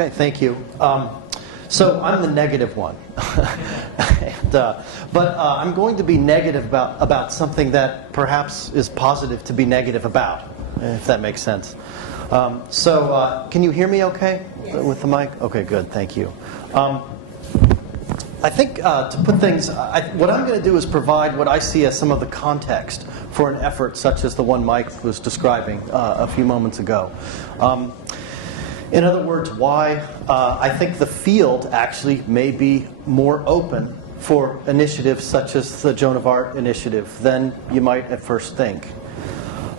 Okay, thank you. So I'm the negative one. But I'm going to be negative about something that perhaps is positive to be negative about, if that makes sense. So can you hear me okay with the mic? Okay, good, thank you. I think to put things, what I'm going to do is provide what I see as some of the context for an effort such as the one Mike was describing a few moments ago. In other words, why I think the field actually may be more open for initiatives such as the Joan of Art initiative than you might at first think.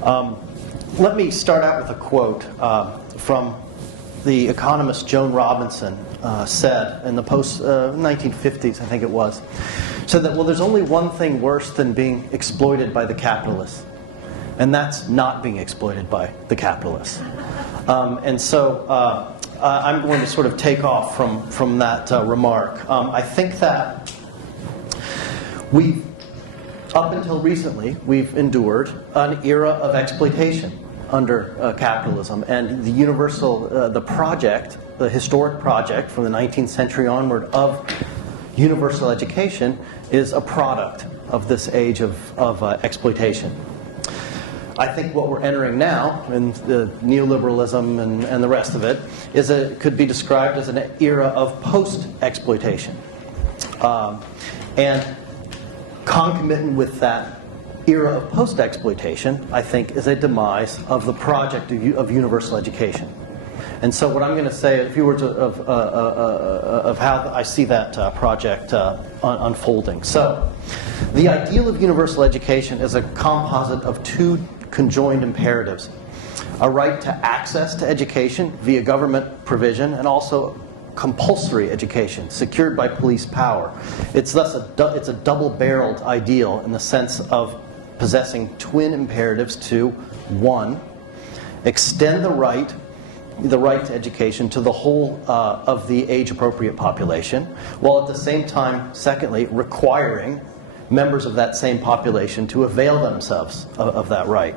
Let me start out with a quote from the economist Joan Robinson said in the post-1950s, I think it was, said that, well, there's only one thing worse than being exploited by the capitalists, and that's not being exploited by the capitalists. And so I'm going to sort of take off from that remark. I think that up until recently, we've endured an era of exploitation under capitalism, and the the historic project from the 19th century onward of universal education is a product of this age of exploitation. I think what we're entering now, in the neoliberalism and the rest of it, could be described as an era of post-exploitation. And concomitant with that era of post-exploitation, I think, is a demise of the project of universal education. And so what I'm going to say, a few words of how I see that project unfolding. So the ideal of universal education is a composite of two conjoined imperatives: a right to access to education via government provision, and also compulsory education secured by police power. It's thus it's a double-barreled ideal in the sense of possessing twin imperatives to, one, extend the right to education to the whole of the age-appropriate population, while at the same time, secondly, requiring members of that same population to avail themselves of that right.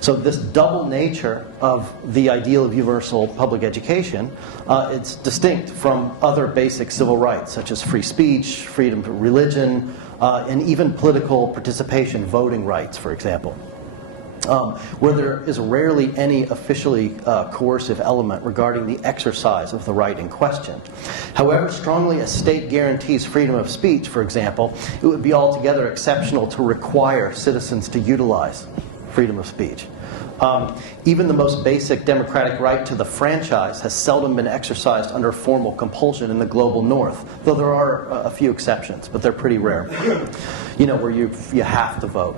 So this double nature of the ideal of universal public education, it's distinct from other basic civil rights, such as free speech, freedom of religion, and even political participation, voting rights, for example. Where there is rarely any officially coercive element regarding the exercise of the right in question. However strongly a state guarantees freedom of speech, for example, it would be altogether exceptional to require citizens to utilize freedom of speech. Even the most basic democratic right to the franchise has seldom been exercised under formal compulsion in the global north, though there are a few exceptions, but they're pretty rare. Where you have to vote.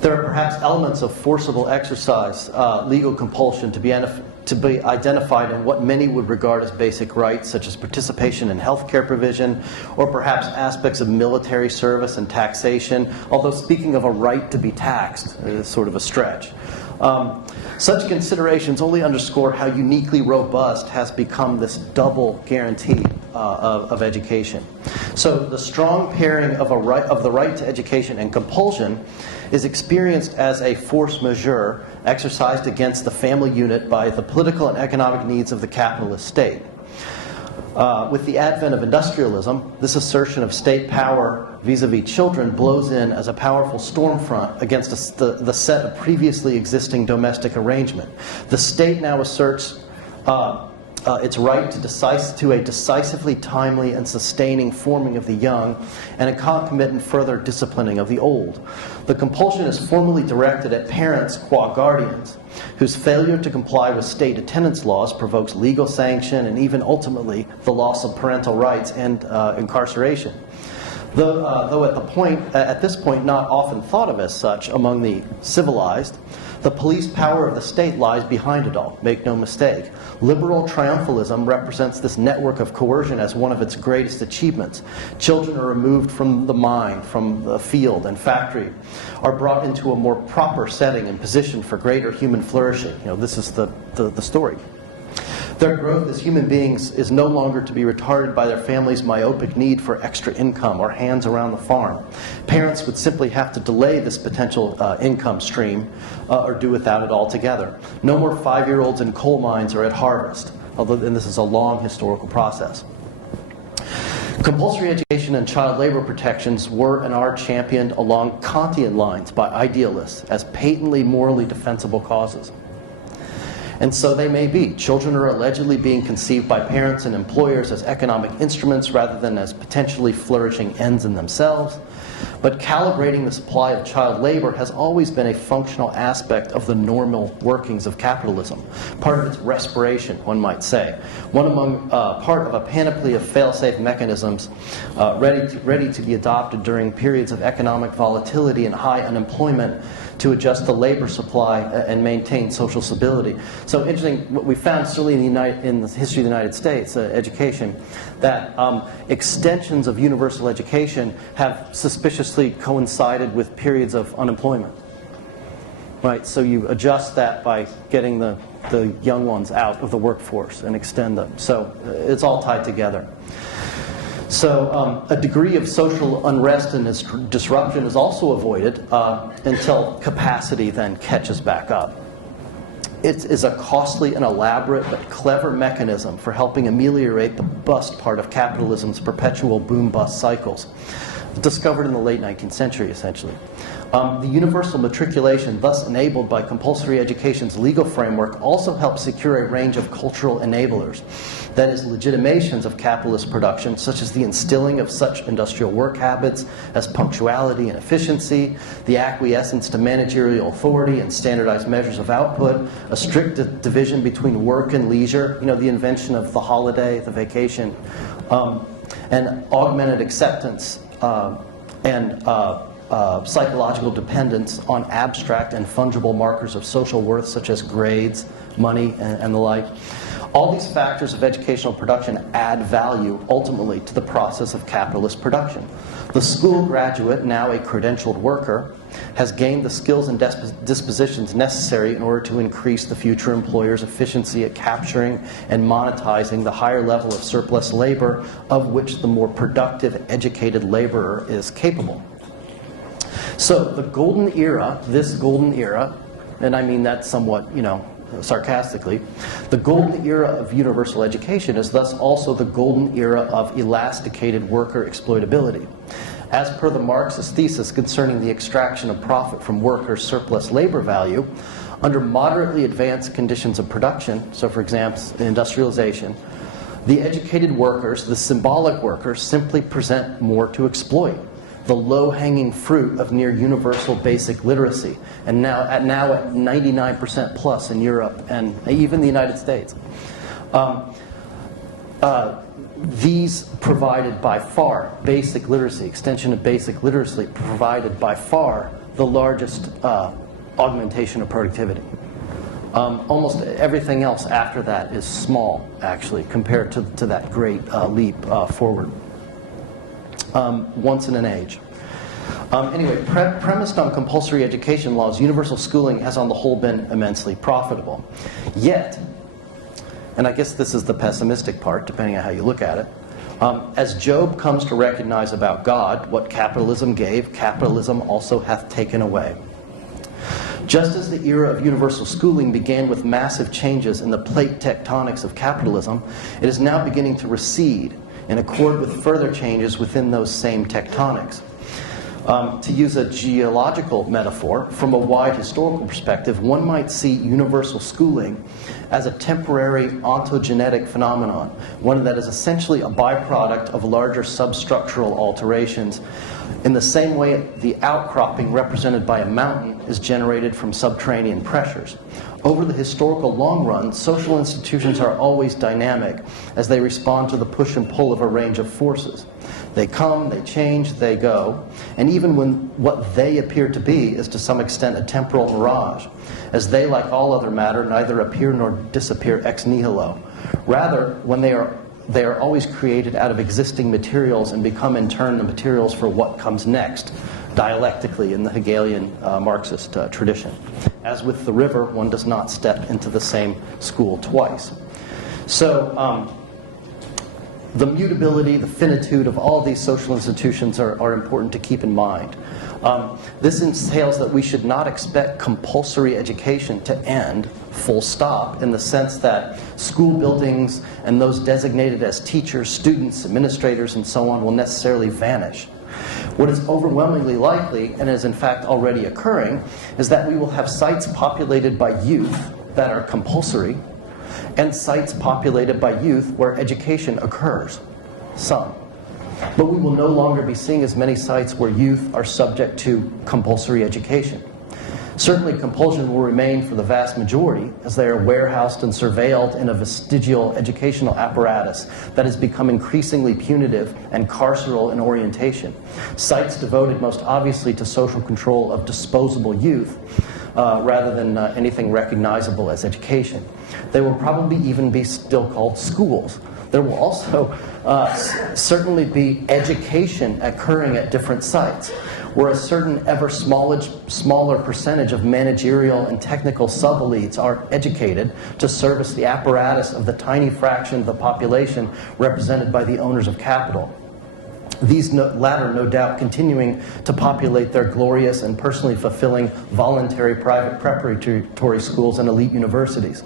There are perhaps elements of forcible exercise, legal compulsion to be identified in what many would regard as basic rights, such as participation in healthcare provision, or perhaps aspects of military service and taxation, although speaking of a right to be taxed is sort of a stretch. Such considerations only underscore how uniquely robust has become this double guarantee of education. So the strong pairing of the right to education and compulsion is experienced as a force majeure exercised against the family unit by the political and economic needs of the capitalist state. With the advent of industrialism, this assertion of state power vis-a-vis children blows in as a powerful storm front against the set of previously existing domestic arrangement. The state now asserts its right to a decisively timely and sustaining forming of the young and a concomitant further disciplining of the old. The compulsion is formally directed at parents qua guardians, whose failure to comply with state attendance laws provokes legal sanction and even ultimately the loss of parental rights and incarceration. Though at this point not often thought of as such among the civilized, the police power of the state lies behind it all, make no mistake. Liberal triumphalism represents this network of coercion as one of its greatest achievements. Children are removed from the mine, from the field and factory, are brought into a more proper setting and position for greater human flourishing. This is the story. Their growth as human beings is no longer to be retarded by their family's myopic need for extra income or hands around the farm. Parents would simply have to delay this potential income stream or do without it altogether. No more 5-year-olds in coal mines or at harvest. and this is a long historical process. Compulsory education and child labor protections were and are championed along Kantian lines by idealists as patently morally defensible causes. And so they may be. Children are allegedly being conceived by parents and employers as economic instruments rather than as potentially flourishing ends in themselves. But calibrating the supply of child labor has always been a functional aspect of the normal workings of capitalism, part of its respiration, one might say. Part of a panoply of fail-safe mechanisms ready to be adopted during periods of economic volatility and high unemployment to adjust the labor supply and maintain social stability. So interesting, what we found certainly in the history of the United States, education, that extensions of universal education have suspiciously coincided with periods of unemployment. Right, so you adjust that by getting the young ones out of the workforce and extend them. So it's all tied together. So a degree of social unrest and disruption is also avoided until capacity then catches back up. It is a costly and elaborate but clever mechanism for helping ameliorate the bust part of capitalism's perpetual boom-bust cycles, discovered in the late 19th century, essentially. The universal matriculation, thus enabled by compulsory education's legal framework, also helps secure a range of cultural enablers, that is, legitimations of capitalist production, such as the instilling of such industrial work habits as punctuality and efficiency, the acquiescence to managerial authority and standardized measures of output, a strict division between work and leisure, the invention of the holiday, the vacation, and augmented acceptance and psychological dependence on abstract and fungible markers of social worth such as grades, money, and the like. All these factors of educational production add value ultimately to the process of capitalist production. The school graduate, now a credentialed worker, has gained the skills and dispositions necessary in order to increase the future employer's efficiency at capturing and monetizing the higher level of surplus labor of which the more productive, educated laborer is capable. So the golden era, this golden era, and I mean that somewhat, sarcastically, the golden era of universal education is thus also the golden era of elasticated worker exploitability. As per the Marxist thesis concerning the extraction of profit from workers' surplus labor value, under moderately advanced conditions of production, so for example, industrialization, the educated workers, the symbolic workers, simply present more to exploit. The low-hanging fruit of near universal basic literacy, and now at 99% plus in Europe and even the United States. These provided by far, basic literacy, extension of basic literacy, provided by far the largest augmentation of productivity. Almost everything else after that is small, actually, compared to that great leap forward. Once in an age. Anyway, premised on compulsory education laws, universal schooling has on the whole been immensely profitable. Yet, and I guess this is the pessimistic part, depending on how you look at it, as Job comes to recognize about God, what capitalism gave, capitalism also hath taken away. Just as the era of universal schooling began with massive changes in the plate tectonics of capitalism, it is now beginning to recede in accord with further changes within those same tectonics. To use a geological metaphor, from a wide historical perspective, one might see universal schooling as a temporary ontogenetic phenomenon, one that is essentially a byproduct of larger substructural alterations, in the same way the outcropping represented by a mountain is generated from subterranean pressures. Over the historical long run, social institutions are always dynamic as they respond to the push and pull of a range of forces. They come, they change, they go, and even when what they appear to be is to some extent a temporal mirage, as they, like all other matter, neither appear nor disappear ex nihilo. Rather, when they are always created out of existing materials and become in turn the materials for what comes next, dialectically in the Hegelian Marxist tradition. As with the river, one does not step into the same school twice. So, the mutability, the finitude of all these social institutions are important to keep in mind. This entails that we should not expect compulsory education to end, full stop, in the sense that school buildings and those designated as teachers, students, administrators, and so on will necessarily vanish. What is overwhelmingly likely, and is in fact already occurring, is that we will have sites populated by youth that are compulsory, and sites populated by youth where education occurs. Some. But we will no longer be seeing as many sites where youth are subject to compulsory education. Certainly compulsion will remain for the vast majority, as they are warehoused and surveilled in a vestigial educational apparatus that has become increasingly punitive and carceral in orientation. Sites devoted most obviously to social control of disposable youth, rather than anything recognizable as education. They will probably even be still called schools. There will also certainly be education occurring at different sites, where a certain ever smaller percentage of managerial and technical sub-elites are educated to service the apparatus of the tiny fraction of the population represented by the owners of capital. These latter, no doubt, continuing to populate their glorious and personally fulfilling voluntary private preparatory schools and elite universities.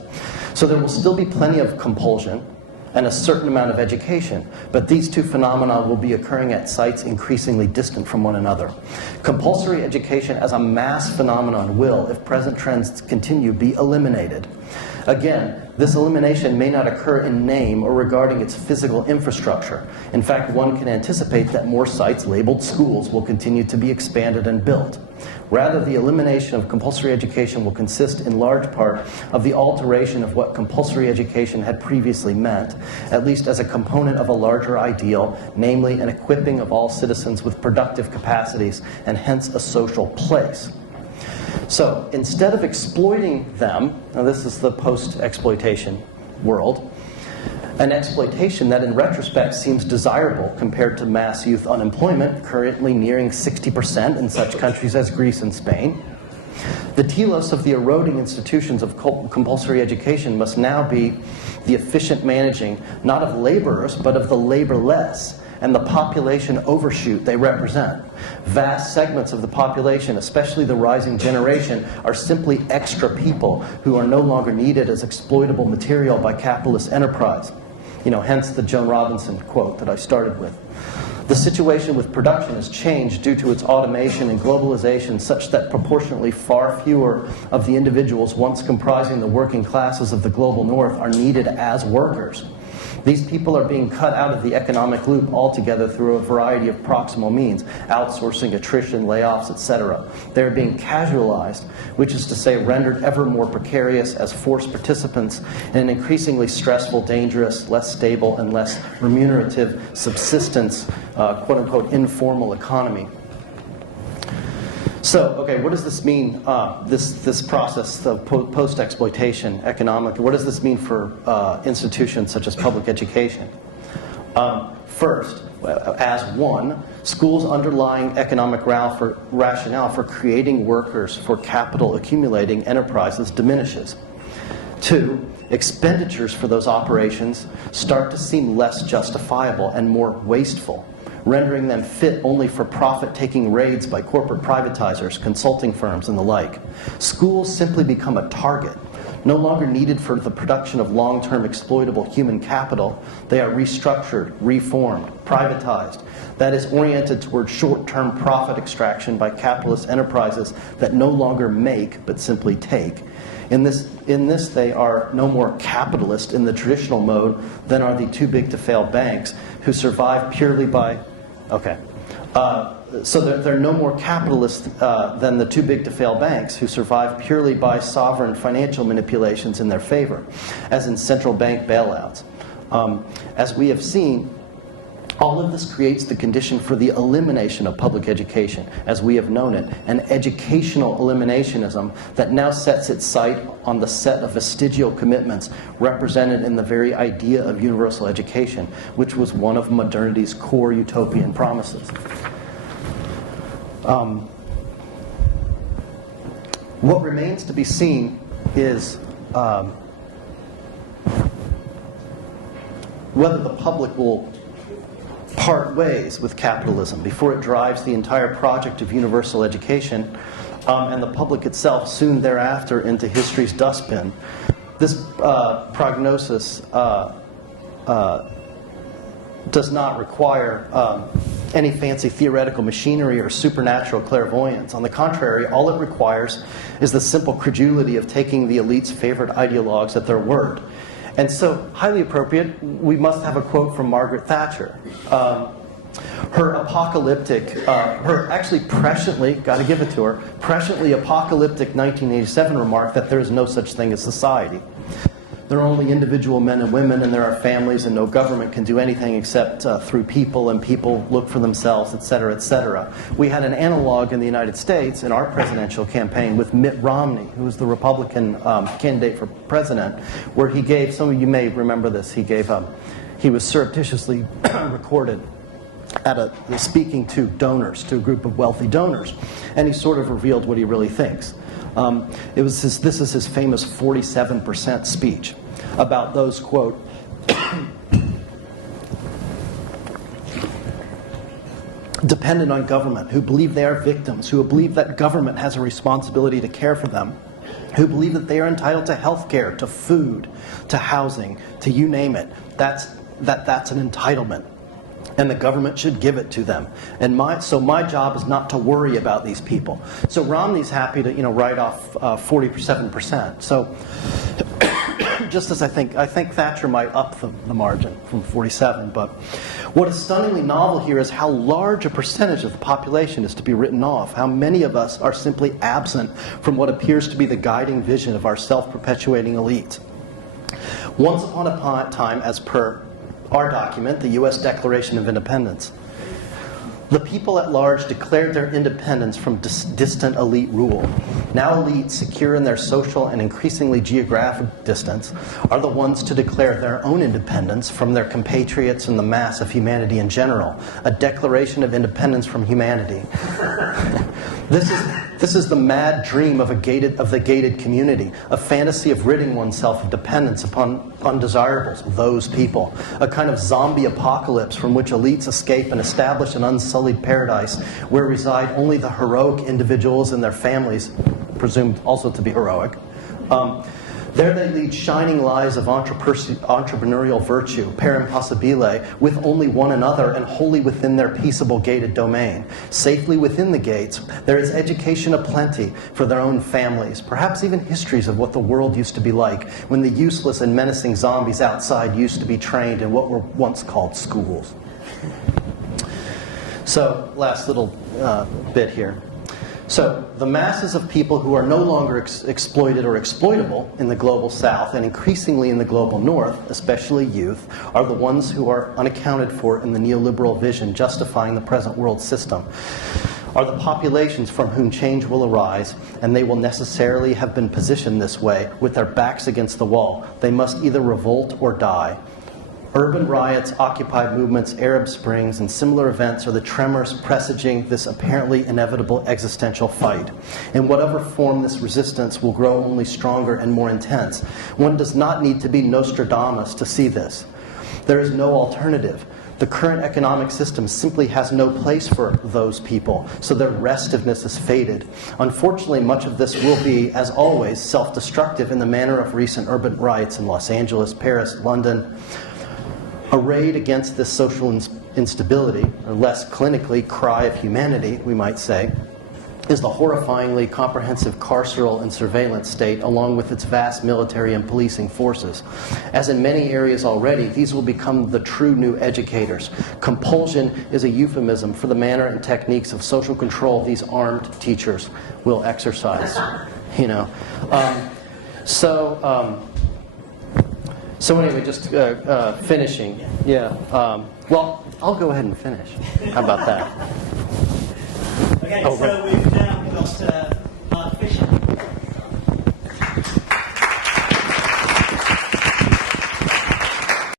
So there will still be plenty of compulsion and a certain amount of education, but these two phenomena will be occurring at sites increasingly distant from one another. Compulsory education as a mass phenomenon will, if present trends continue, be eliminated. Again, this elimination may not occur in name or regarding its physical infrastructure. In fact, one can anticipate that more sites labeled schools will continue to be expanded and built. Rather, the elimination of compulsory education will consist in large part of the alteration of what compulsory education had previously meant, at least as a component of a larger ideal, namely an equipping of all citizens with productive capacities and hence a social place. So instead of exploiting them, now this is the post-exploitation world, an exploitation that in retrospect seems desirable compared to mass youth unemployment, currently nearing 60% in such countries as Greece and Spain. The telos of the eroding institutions of compulsory education must now be the efficient managing, not of laborers, but of the laborless, and the population overshoot they represent. Vast segments of the population, especially the rising generation, are simply extra people who are no longer needed as exploitable material by capitalist enterprise. Hence the Joan Robinson quote that I started with. The situation with production has changed due to its automation and globalization, such that proportionately far fewer of the individuals once comprising the working classes of the global north are needed as workers. These people are being cut out of the economic loop altogether through a variety of proximal means, outsourcing, attrition, layoffs, etc. They are being casualized, which is to say rendered ever more precarious as forced participants in an increasingly stressful, dangerous, less stable, and less remunerative subsistence, quote-unquote, informal economy. So, okay, what does this mean, this process of post-exploitation economically? What does this mean for institutions such as public education? First, as one, schools' underlying economic rationale for creating workers for capital accumulating enterprises diminishes. Two, expenditures for those operations start to seem less justifiable and more wasteful, rendering them fit only for profit-taking raids by corporate privatizers, consulting firms, and the like. Schools simply become a target, no longer needed for the production of long-term exploitable human capital. They are restructured, reformed, privatized. That is oriented toward short-term profit extraction by capitalist enterprises that no longer make, but simply take. In this, they are no more capitalist in the traditional mode than are the too-big-to-fail banks who survive purely by... Okay. So they're no more capitalist than the too-big-to-fail banks who survive purely by sovereign financial manipulations in their favor, as in central bank bailouts. As we have seen, all of this creates the condition for the elimination of public education, as we have known it, an educational eliminationism that now sets its sight on the set of vestigial commitments represented in the very idea of universal education, which was one of modernity's core utopian promises. What remains to be seen is whether the public will part ways with capitalism before it drives the entire project of universal education, and the public itself soon thereafter into history's dustbin. This prognosis does not require any fancy theoretical machinery or supernatural clairvoyance. On the contrary, all it requires is the simple credulity of taking the elite's favorite ideologues at their word. And so, highly appropriate, we must have a quote from Margaret Thatcher. Her apocalyptic, her actually presciently, got to give it to her, presciently apocalyptic 1987 remark that there is no such thing as society. There are only individual men and women, and there are families, and no government can do anything except through people, and people look for themselves, et cetera, et cetera. We had an analog in the United States in our presidential campaign with Mitt Romney, who was the Republican candidate for president, where he gave, some of you may remember this, he was surreptitiously recorded at speaking to donors, to a group of wealthy donors, and he sort of revealed what he really thinks. This is his famous 47% speech about those, quote, dependent on government, who believe they are victims, who believe that government has a responsibility to care for them, who believe that they are entitled to health care, to food, to housing, to you name it. That's an entitlement. And the government should give it to them. And so my job is not to worry about these people. So Romney's happy to write off 47%. So just as I think Thatcher might up the margin from 47. But what is stunningly novel here is how large a percentage of the population is to be written off. How many of us are simply absent from what appears to be the guiding vision of our self-perpetuating elite. Once upon a time, as per our document, the U.S. Declaration of Independence, the people at large declared their independence from distant elite rule. Now elites, secure in their social and increasingly geographic distance, are the ones to declare their own independence from their compatriots and the mass of humanity in general. A declaration of independence from humanity. This is the mad dream of the gated community, a fantasy of ridding oneself of dependence upon undesirables, those people, a kind of zombie apocalypse from which elites escape and establish an unsullied paradise where reside only the heroic individuals and their families, presumed also to be heroic. There they lead shining lives of entrepreneurial virtue, per impossibile, with only one another and wholly within their peaceable gated domain. Safely within the gates, there is education aplenty for their own families, perhaps even histories of what the world used to be like when the useless and menacing zombies outside used to be trained in what were once called schools. So, last little bit here. So, the masses of people who are no longer exploited or exploitable in the global south and increasingly in the global north, especially youth, are the ones who are unaccounted for in the neoliberal vision justifying the present world system, are the populations from whom change will arise, and they will necessarily have been positioned this way with their backs against the wall. They must either revolt or die. Urban riots, Occupy movements, Arab Springs, and similar events are the tremors presaging this apparently inevitable existential fight. In whatever form this resistance will grow only stronger and more intense. One does not need to be Nostradamus to see this. There is no alternative. The current economic system simply has no place for those people, so their restiveness is faded. Unfortunately, much of this will be, as always, self-destructive in the manner of recent urban riots in Los Angeles, Paris, London. Arrayed against this social instability, or less clinically cry of humanity, we might say, is the horrifyingly comprehensive carceral and surveillance state, along with its vast military and policing forces. As in many areas already, these will become the true new educators. Compulsion is a euphemism for the manner and techniques of social control these armed teachers will exercise. So anyway, just finishing. Yeah. Well, I'll go ahead and finish. How about that? Okay, so we've